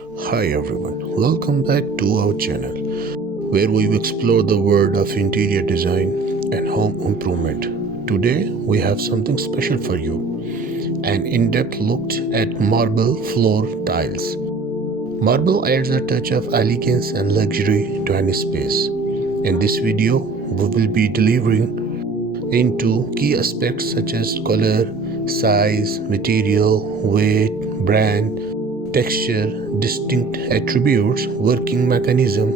Hi everyone, welcome back to our channel where we explore the world of interior design and home improvement. Today we have something special for you, an in-depth look at marble floor tiles. Marble adds a touch of elegance and luxury to any space. In this video, we will be delivering into key aspects such as color, size, material, weight, brand, texture, distinct attributes, working mechanism,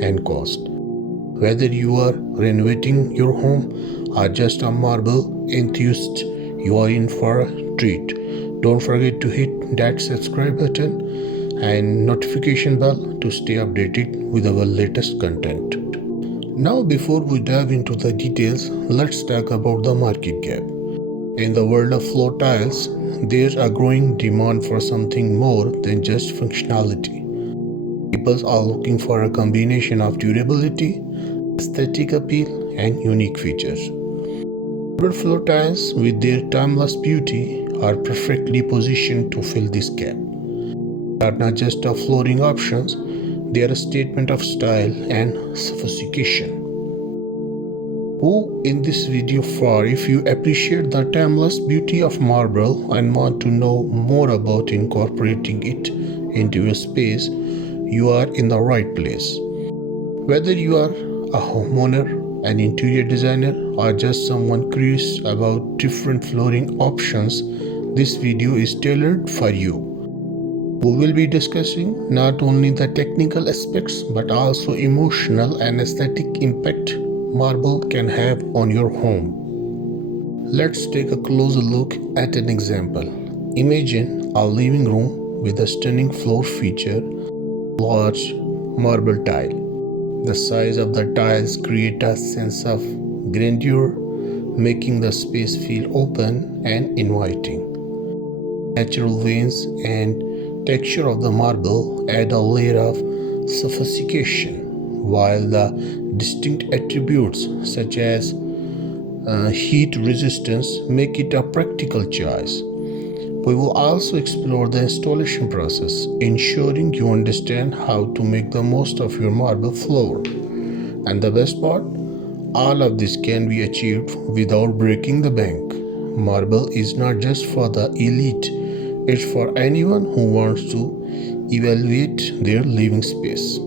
and cost. Whether you are renovating your home or just a marble enthusiast, you are in for a treat. Don't forget to hit that subscribe button and notification bell to stay updated with our latest content. Now, before we dive into the details, let's talk about the market gap. In the world of floor tiles, there's a growing demand for something more than just functionality. People are looking for a combination of durability, aesthetic appeal, and unique features. Marble floor tiles, with their timeless beauty, are perfectly positioned to fill this gap. They are not just a flooring options, they are a statement of style and sophistication. Who in this video for if you appreciate the timeless beauty of marble and want to know more about incorporating it into your space, you are in the right place. Whether you are a homeowner, an interior designer, or just someone curious about different flooring options, this video is tailored for you. We will be discussing not only the technical aspects but also emotional and aesthetic impact marble can have on your home. Let's take a closer look at an example. Imagine a living room with a stunning floor feature, large marble tile. The size of the tiles create a sense of grandeur, making the space feel open and inviting. Natural veins and texture of the marble add a layer of sophistication, while the distinct attributes such as heat resistance make it a practical choice. We will also explore the installation process, ensuring you understand how to make the most of your marble floor. And the best part, all of this can be achieved without breaking the bank. Marble is not just for the elite, it's for anyone who wants to evaluate their living space.